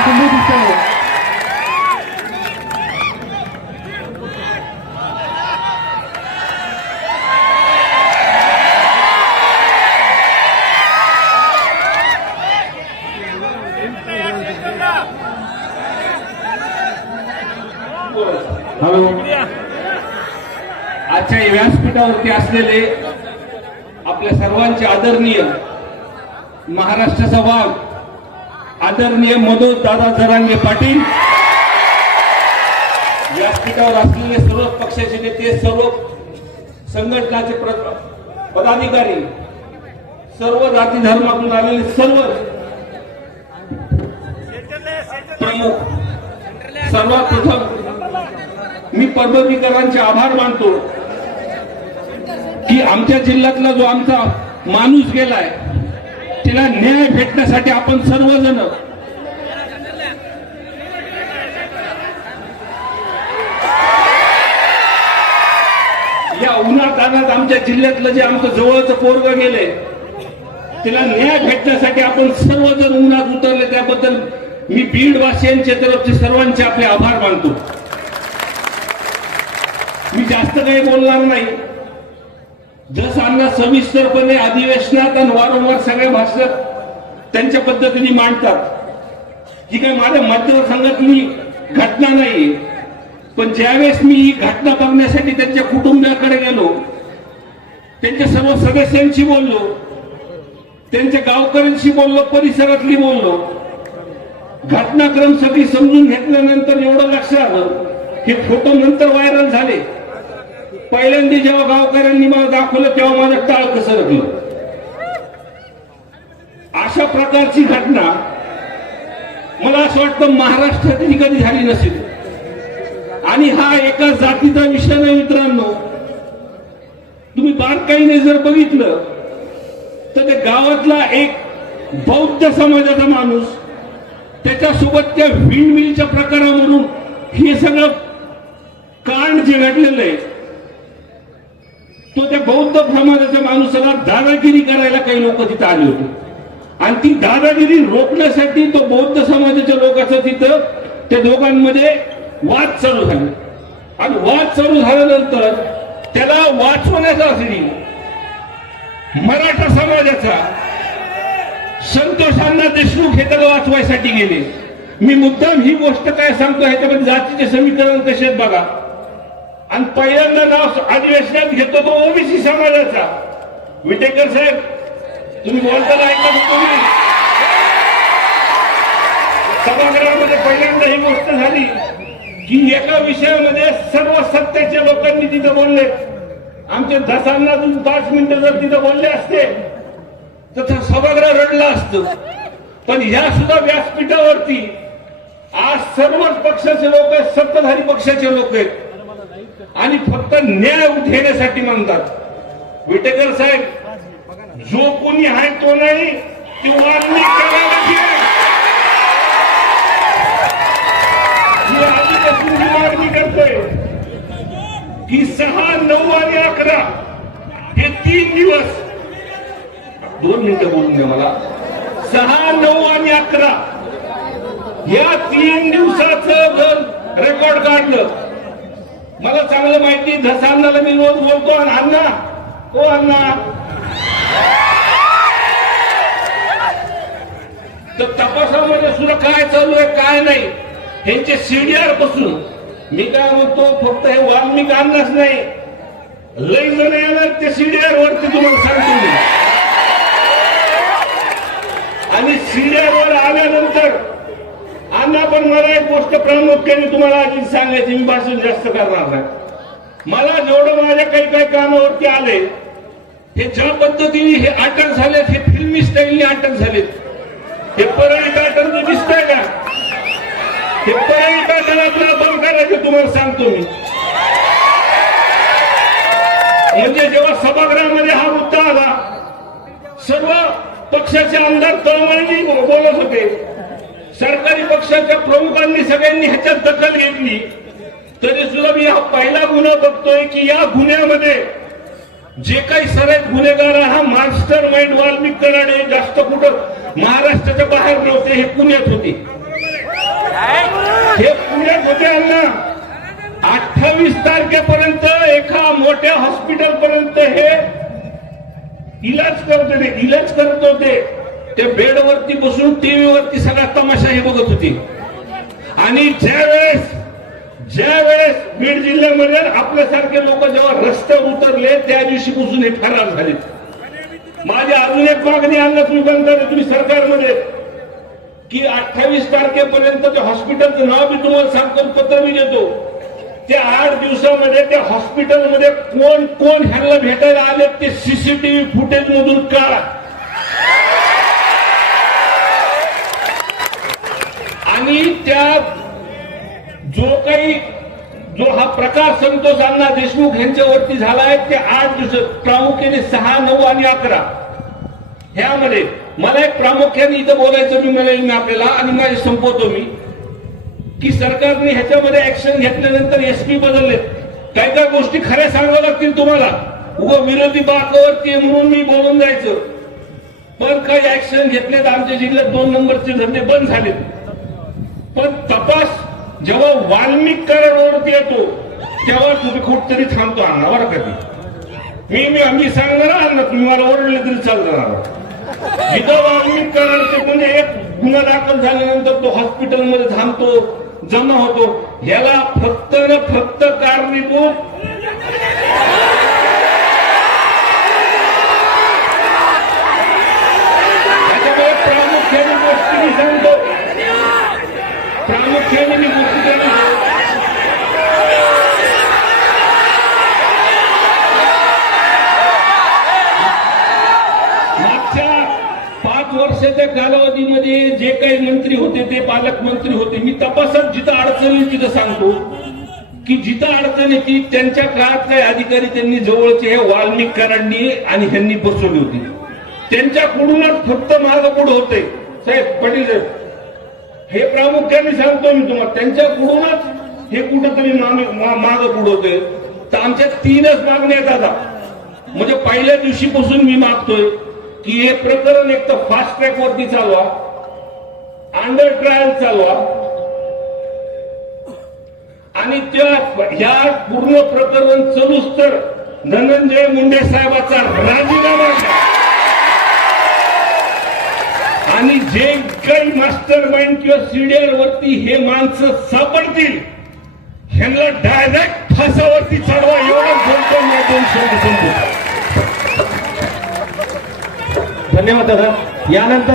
संबोधित हॅलो. आजच्या व्यासपीठावरती असलेले आपल्या सर्वांचे आदरणीय महाराष्ट्राचा वाघ आदरणीय मनोज दादा जरांगे पाटील. व्यासपीठावर असलेले सर्व पक्षाचे नेते सर्व संघटनाचे प्र- पदाधिकारी सर्व जाती धर्मातून आलेले सर्व प्रमुख सर्वात प्रथम मी परभणीकरांचे आभार मानतो की आमच्या जिल्ह्यातला जो आमचा माणूस गेलाय तिला न्याय भेटण्यासाठी आपण सर्वजण या उन्हातानात आमच्या जिल्ह्यातलं जे आमचं जवळचं पोरग गेले तिला न्याय भेटण्यासाठी आपण सर्वजण उन्हात उतरले त्याबद्दल मी बीड वासियांच्या तरफचे सर्वांचे आपले आभार मानतो. मी जास्त काही बोलणार नाही. जसं आम्हाला सविस्तरपणे अधिवेशनात आणि वारंवार सगळे भाषण त्यांच्या पद्धतीने मांडतात. ही काय माझ्या मतदारसंघातली घटना नाही. पण ज्यावेळेस मी ही घटना बघण्यासाठी त्यांच्या कुटुंबियाकडे गेलो त्यांच्या सर्व सदस्यांशी बोललो त्यांच्या गावकऱ्यांशी बोललो परिसरातली बोललो घटनाक्रम सगळी समजून घेतल्यानंतर एवढं लक्षात आलं हे फोटो नंतर व्हायरल झाले. पहिल्यांदा जेव्हा गावकऱ्यांनी मला दाखवलं तेव्हा माझं टाळ कसरकलं अशा प्रकारची घटना मला असं वाटतं महाराष्ट्रातही कधी झाली नसेल. आणि हा एका जातीचा विषय नाही मित्रांनो. तुम्ही बारकाईने जर बघितलं तर त्या गावातला एक बौद्ध समाजाचा माणूस त्याच्यासोबत त्या विंडमिलच्या प्रकारावरून हे सगळं कांड जे घडलेलं आहे. तो त्या बौद्ध समाजाच्या माणसाला दादागिरी करायला काही लोक तिथं आले होते. आणि ती दादागिरी रोखण्यासाठी तो बौद्ध समाजाच्या लोकांचा तिथं त्या दोघांमध्ये वाद चालू झाले. आणि वाद चालू झाल्यानंतर त्याला वाचवण्याचा असली मराठा समाजाचा संतोषांना देशमुख हे त्याला वाचवायसाठी गेले. मी मुद्दाम ही गोष्ट काय सांगतो ह्याच्यामध्ये जातीचे समीकरण कसे आहेत बघा. आणि पहिल्यांदा नाव अधिवेशनात घेतो तो ओबीसी समाजाचा. विटेकर साहेब तुम्ही बोलताना ऐकलं तुम्ही? सभागृहामध्ये पहिल्यांदा ही गोष्ट झाली की एका विषयामध्ये सर्व सत्तेच्या लोकांनी तिथं बोलले. आमचे दसांना अजून पाच मिनिटं जर तिथं बोलले असते तर सभागृह रडला असत. पण या सुद्धा व्यासपीठावरती आज सर्वच पक्षाचे लोक आहेत सत्ताधारी पक्षाचे लोक आहेत. आणि फक्त न्याय घेण्यासाठी म्हणतात विटेकर साहेब जो कोणी आहे तो नाही ती करायला मागणी करतोय की सहा नऊ आणि अकरा हे तीन दिवस दोन मिनिटं बोलून द्या मला. सहा नऊ आणि अकरा या तीन दिवसाचं जर रेकॉर्ड काढलं. मला चांगलं माहिती धसा अण्णाला मी रोज बोलतो आणि अण्णा हो अण्णा. तर तपासामध्ये सुद्धा काय चालू आहे काय नाही ह्यांचे सीडीआरपासून. मी काय म्हणतो फक्त हे वाल्मिक अन्नच नाही. लय जण येणार ते सीडीआर वरती तुम्हाला सांगतो मी. आणि सीडीआर वर अण्णा मला एक गोष्ट प्रामुख्याने तुम्हाला आधी सांगायची मी भाषण जास्त करणार नाही. मला जेवढं माझ्या काही काही कामावरती आले हे ज्या पद्धतीने हे अटक झालेत हे फिल्मी स्टाईलने अटक झालेत. हे परळी पॅटर्न जो दिसतंय का? हे परळी पॅटर्न आपल्याला बंद करायचं तुम्हाला सांगतो मी. म्हणजे जेव्हा सभागृहामध्ये हा मुद्दा आला सर्व पक्षाचे आमदार तळमळीने बोलत होते. पक्षाच्या प्रमुखांनी सगळ्यांनी ह्याच्यात दखल घेतली. तरी सुद्धा मी हा पहिला गुन्हा बघतोय की या गुन्ह्यामध्ये जे काही सगळ्यात गुन्हेगार हा मास्टर माइंड वाल्मिक कराडे जास्त कुठं महाराष्ट्राच्या बाहेर नव्हते हे पुण्यात होते. हे पुण्यात होते अण्णा. अठ्ठावीस तारखेपर्यंत एका मोठ्या हॉस्पिटल पर्यंत हे इलाज करत होते इलाज करत होते. ते बेडवरती बसून टीव्हीवरती सगळा तमाशा हे बघत होती. आणि ज्या वेळेस ज्या वेळेस बीड जिल्ह्यामध्ये आपल्यासारखे लोक जेव्हा रस्त्यावर उतरले त्या दिवशी बसून हे फरार झाले. माझी अजून एक मागणी आणलं तुम्ही तुम्ही सरकारमध्ये. की अठ्ठावीस तारखेपर्यंत ते हॉस्पिटलचं नाव मी तुम्हाला सांगतो पत्र मी देतो. त्या आठ दिवसामध्ये त्या हॉस्पिटलमध्ये कोण कोण ह्यांना भेटायला आले ते सीसीटीव्ही फुटेज मधून काढा आणि त्या जो काही जो हा प्रकार संतोष अण्णा देशमुख यांच्यावरती झालाय ते आठ दिवस प्रामुख्याने सहा नऊ आणि अकरा. ह्यामध्ये मला एक प्रामुख्याने इथं बोलायचं मी म्हणेल मी आपल्याला आणि माझे संपवतो मी की सरकारने ह्याच्यामध्ये ऍक्शन घेतल्यानंतर एसपी बदलले काही काही गोष्टी खऱ्या सांगाव्या लागतील तुम्हाला. उगा विरोधी बाकावरती म्हणून मी बोलून जायचं. पण काही ऍक्शन घेतलेत आमच्या जिल्ह्यात दोन नंबरचे धंदे बंद झालेत. पण तपास जेव्हा वाल्मिक करारावरती येतो तेव्हा तुम्ही कुठतरी थांबतो अण्णा बरं का ते. मी मी आम्ही सांगणार अण्णा तुम्ही मला ओरडले तरी चालणार इथं वाल्मिक करार म्हणजे एक गुन्हा दाखल झाल्यानंतर तो हॉस्पिटलमध्ये थांबतो जमा होतो याला फक्त न फक्त कारणीभूत त्याच्यामुळे प्रामुख्याने गोष्टी मी सांगतो प्रामुख्याने मी गोष्टी मागच्या पाच वर्षाच्या कालावधीमध्ये जे काही मंत्री होते ते पालकमंत्री होते. मी तपासात जिथं अडचणी तिथं सांगतो की जिथं अडचण येते त्यांच्या काळात काही अधिकारी त्यांनी जवळचे हे वाल्मिक करांनी आणि ह्यांनी बसवली होती. त्यांच्याकडूनच फक्त मार्ग पुढे होते. साहेब पाटील साहेब हे प्रामुख्याने सांगतो मी तुम्हाला. त्यांच्याकडूनच हे कुठंतरी माग पुढवतोय तर आमच्या तीनच मागण्या आहेत आता. म्हणजे पहिल्या दिवशीपासून मी मागतोय की हे प्रकरण एक तर फास्ट ट्रॅक वरती चालवा. अंडर ट्रायल चालवा. आणि त्या या पूर्ण प्रकरण चलूच तर धनंजय मुंडे साहेबाचा राजीनामा आणि जे काही मास्टर माइंड किंवा सीडीआर वरती हे माणसं सापडतील ह्यांना डायरेक्ट फासावरती चढवा एवढं बोलतो मी दोन शब्द धन्यवाद दादा. यानंतर